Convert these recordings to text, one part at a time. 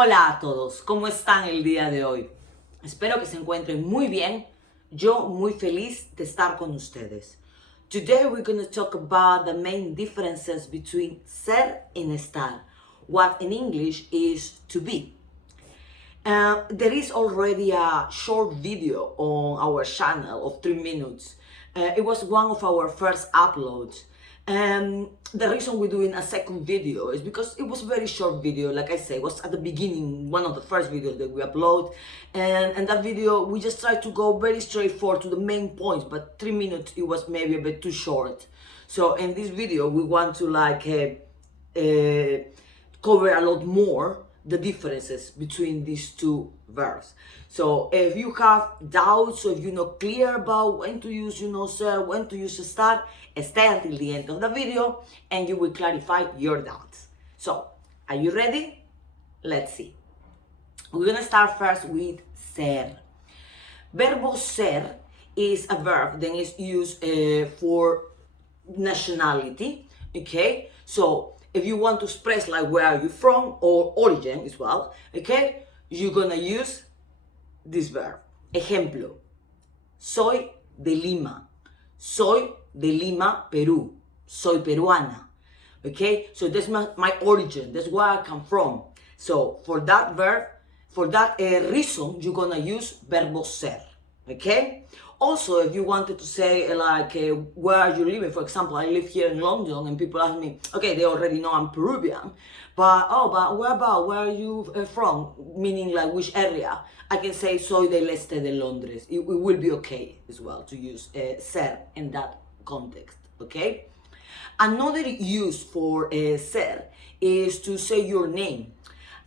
Hola a todos, ¿cómo están el día de hoy? Espero que se encuentren muy bien. Yo muy feliz de estar con ustedes. Today we're going to talk about the main differences between ser and estar, what in English is to be. There is already a short video on our channel of 3 minutes. It was one of our first uploads. The reason we're doing a second video is because it was a very short video. Like I say, it was at the beginning, one of the first videos that we upload. And that video, we just tried to go very straightforward to the main points, but 3 minutes, it was maybe a bit too short. So in this video, we want to cover a lot more the differences between these two verbs. So if you have doubts or if you're not clear about when to use, ser, when to use estar, stay until the end of the video and you will clarify your doubts. So, are you ready? Let's see. We're gonna start first with ser. Verbo ser is a verb that is used for nationality, okay? So, if you want to express like where are you from or origin as well, okay, you're gonna use this verb. Ejemplo, soy de Lima. Soy de Lima, Perú. Soy peruana. Okay, so that's my origin. That's where I come from. So for that verb, for that reason, you're gonna use verbo ser. Okay. Also, if you wanted to say where are you living? For example, I live here in London, and people ask me, okay, they already know I'm Peruvian, but where are you from? Meaning like which area? I can say soy del este de Londres. It will be okay as well to use ser in that context. Okay. Another use for ser is to say your name.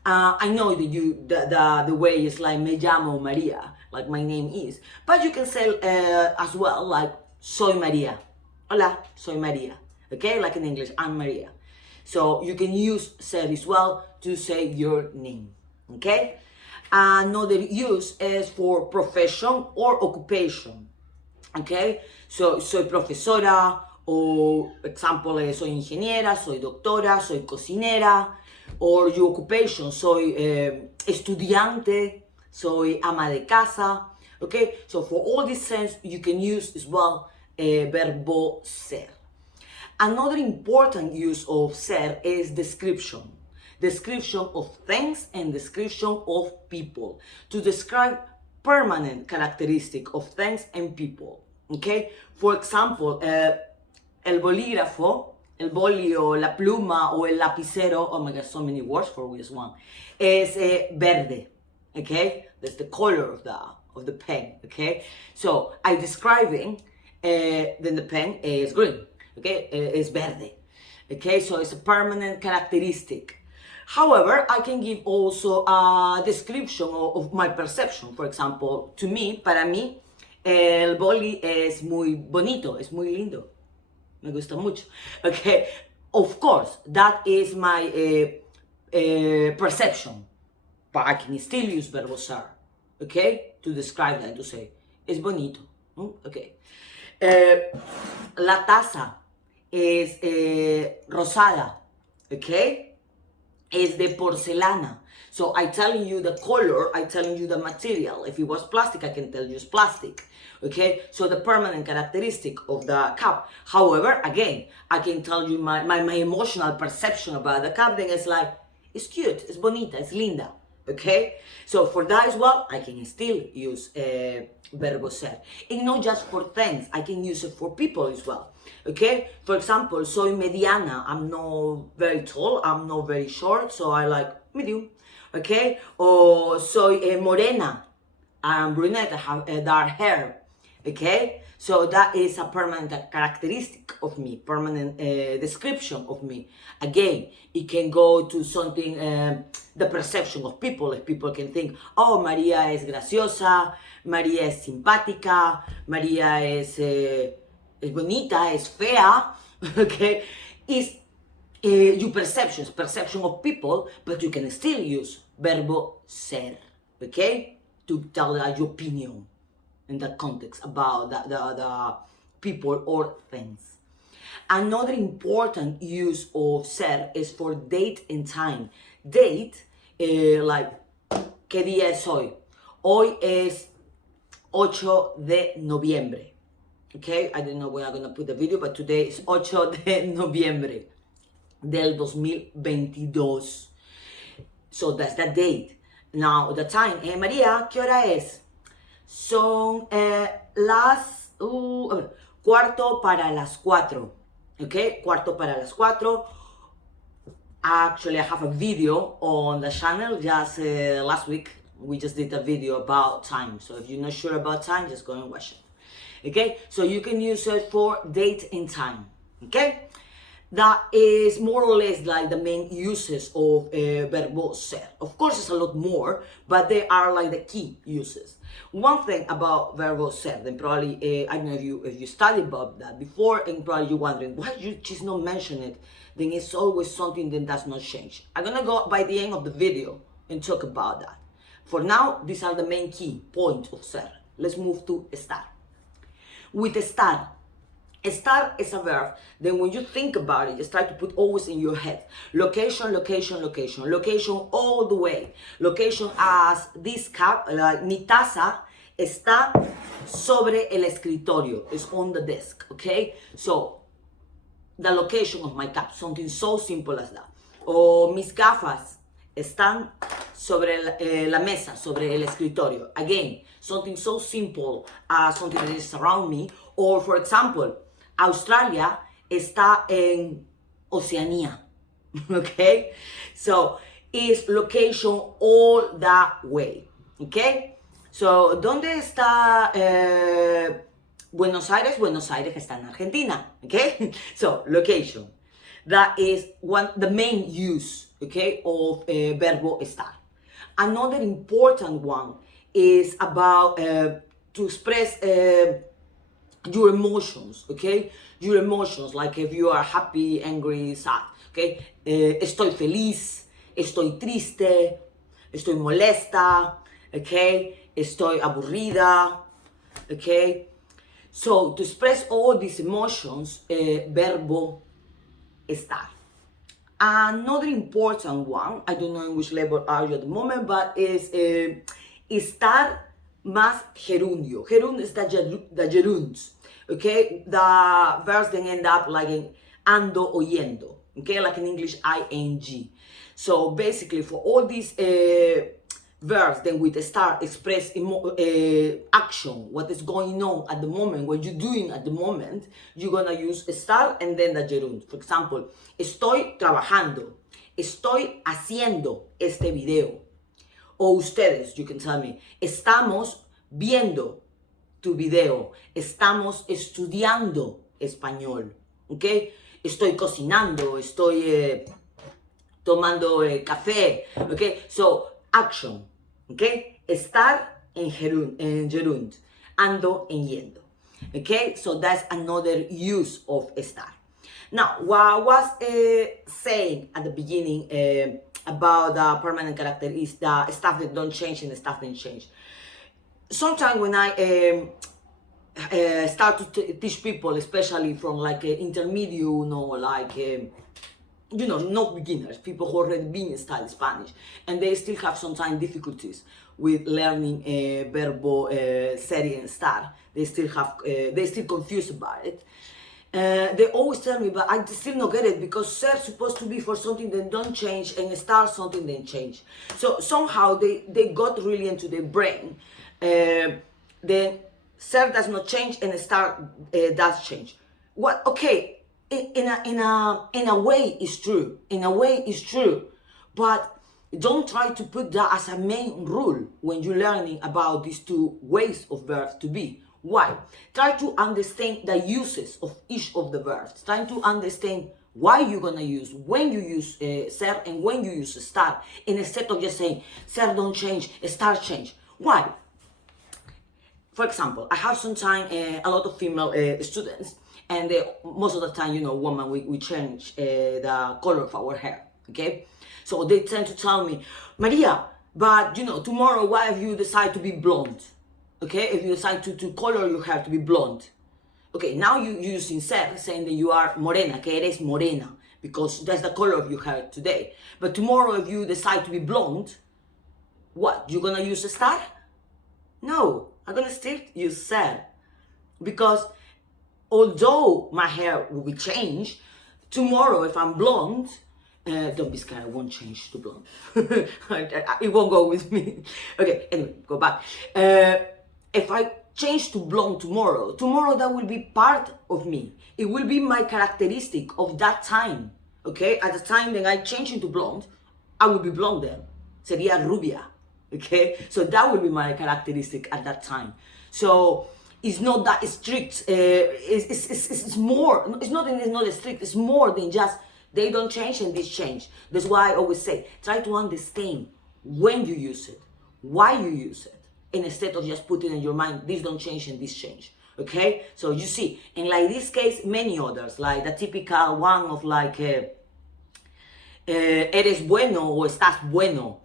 I know that the way is like me llamo Maria, like my name is, but you can say as well like soy Maria. Hola, soy Maria. Okay, like in English, I'm Maria. So you can use ser as well to say your name. Okay. Another use is for profession or occupation. Okay, so soy profesora, o example, soy ingeniera, soy doctora, soy cocinera, or your occupation, soy estudiante, soy ama de casa. Okay, so for all these sense, you can use as well verbo ser. Another important use of ser is description. Description of things and description of people. To describe permanent characteristic of things and people. Okay? For example, el bolígrafo, el bolio, la pluma o el lapicero, oh my god, so many words for this one, is verde. Okay? That's the color of the pen. Okay? So I describing, then the pen is green. Okay? It's verde. Okay? So it's a permanent characteristic. However, I can give also a description of my perception. For example, to me, para mí, el boli es muy bonito, es muy lindo. Me gusta mucho. Okay, of course, that is my perception. But I can still use verbo ser, okay, to describe that, to say, es bonito. Okay. La taza es rosada, okay? Es de porcelana. So I telling you the color, I telling you the material. If it was plastic, I can tell you it's plastic. Okay, so the permanent characteristic of the cup. However, again, I can tell you my emotional perception about the cup. Then it's like, it's cute, it's bonita, it's linda. Okay, so for that as well, I can still use verbo ser. And not just for things, I can use it for people as well. Okay, for example, soy mediana. I'm not very tall, I'm not very short, so I like medium. Okay, or soy morena. I'm brunette, I have dark hair. Okay, so that is a permanent characteristic of me, permanent description of me. Again, it can go to something, the perception of people. If people can think, oh, María es graciosa, María es simpática, María es bonita, es fea. Okay, it's your perception of people, but you can still use verbo ser. Okay, to tell your opinion in that context about the people or things. Another important use of ser is for date and time. Date like, ¿qué día es hoy? Hoy es 8 de noviembre. Okay, I don't know when I'm gonna put the video, but today is 8 de noviembre del 2022. So that's the date. Now, the time. María, ¿qué hora es? Son las... cuarto para las 4. Okay, cuarto para las 4. Actually, I have a video on the channel just last week. We just did a video about time. So if you're not sure about time, just go and watch it. Okay, so you can use it for date and time. Okay, that is more or less like the main uses of verbo ser. Of course, it's a lot more, but they are like the key uses. One thing about verbo ser, then probably I don't know if you studied about that before, and probably you're wondering why she's not mention it. Then it's always something that does not change. I'm gonna go by the end of the video and talk about that. For now, these are the main key points of ser. Let's move to estar. With estar, estar is a verb. Then when you think about it, just try to put always in your head. Location, location, location. Location all the way. Location as this cup, like mi taza, está sobre el escritorio. It's on the desk, okay? So, the location of my cup, something so simple as that. O mis gafas están sobre la mesa, sobre el escritorio. Again, something so simple as something that is around me. Or, for example, Australia está en Oceanía. Okay? So, it's location all that way. Okay? So, ¿dónde está Buenos Aires? Buenos Aires está en Argentina. Okay? So, location. That is the main use, okay, of verbo estar. Another important one is about to express your emotions, okay? Your emotions, like if you are happy, angry, sad, okay? Estoy feliz, estoy triste, estoy molesta, okay? Estoy aburrida, okay? So, to express all these emotions, verbo estar. Another important one, I don't know in which level are you at the moment, but is estar más gerundio. Gerundio is the gerunds, okay? The verbs then end up like in ando o yendo, okay? Like in English, ing. So basically, for all these verbs, then with estar express action, what is going on at the moment, what you're doing at the moment, you're gonna use estar and then the gerund. For example, estoy trabajando, estoy haciendo este video. O ustedes, you can tell me, estamos viendo tu video, estamos estudiando español, ¿ok? Estoy cocinando, estoy tomando café, ¿ok? So, action, ¿ok? Estar en gerund, ando en yendo, ¿ok? So, that's another use of estar. Now, what I was saying at the beginning about the permanent character is the stuff that don't change and the stuff that change. Sometimes when I start to teach people, especially from like intermediate, you know, like, you know, not beginners, people who already been studying Spanish, and they still have sometimes difficulties with learning verbo ser and estar. They still confused about it. They always tell me, but I still don't get it because ser is supposed to be for something that don't change and estar something that change. So somehow they got really into their brain. Then ser does not change and estar does change. What? Okay, in a way it's true. In a way it's true, but don't try to put that as a main rule when you're learning about these two ways of verbs to be. Why? Try to understand the uses of each of the verbs. Try to understand why you're gonna use, when you use ser and when you use estar, instead of just saying ser don't change, estar change. Why? For example, I have sometimes a lot of female students, and most of the time, you know, women, we change the color of our hair, okay? So they tend to tell me, Maria, but you know, tomorrow, what if you decide to be blonde? Okay, if you decide to color your hair to be blonde. Okay, now you're using ser, saying that you are morena, que eres morena. because that's the color of your hair today. But tomorrow, if you decide to be blonde, what? You're gonna use Estar? No, I'm gonna still use ser. Because although my hair will be changed, tomorrow if I'm blonde, don't be scared, I won't change to blonde. It won't go with me. Okay, anyway, go back. If I change to blonde tomorrow, that will be part of me. It will be my characteristic of that time. Okay, at the time when I change into blonde, I will be blonde then. Sería rubia. Okay, so that will be my characteristic at that time. So it's not that strict. It's more. It's not strict. It's more than just they don't change and this change. That's why I always say try to understand when you use it, why you use it, and instead of just putting in your mind this don't change and this change. Okay, so you see, and like this case, many others, like the typical one of like eres bueno or estás bueno.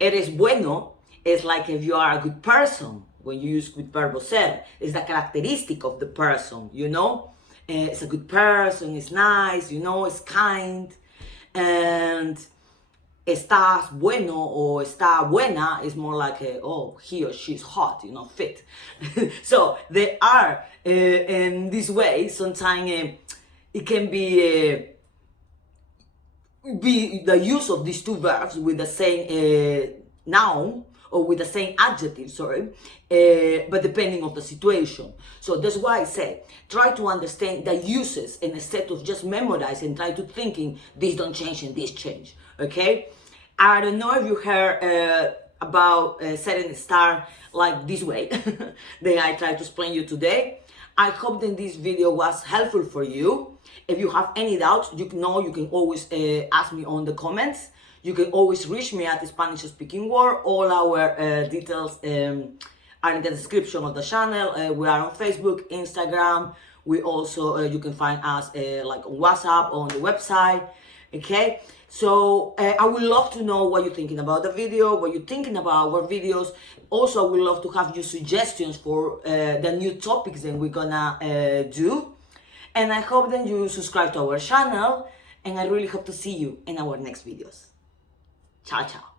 Eres bueno is like if you are a good person. When you use with verb ser, it's the characteristic of the person, you know? It's a good person, it's nice, you know, it's kind. And estás bueno or está buena is more like, oh, he or she's hot, you know, fit. So they are in this way, sometimes it can be the use of these two verbs with the same noun or with the same adjective, but depending on the situation. So that's why I say, try to understand the uses and instead of just memorizing, try to thinking, this don't change and this change, okay? I don't know if you heard about setting a star like this way that I tried to explain you today. I hope that this video was helpful for you. If you have any doubts, you can always ask me on the comments. You can always reach me at Spanish Speaking World. All our details are in the description of the channel. We are on Facebook, Instagram. We also, you can find us like on WhatsApp, on the website. Okay, so I would love to know what you're thinking about the video, what you're thinking about our videos. Also, I would love to have your suggestions for the new topics that we're gonna do. And I hope that you subscribe to our channel, and I really hope to see you in our next videos. Ciao, ciao.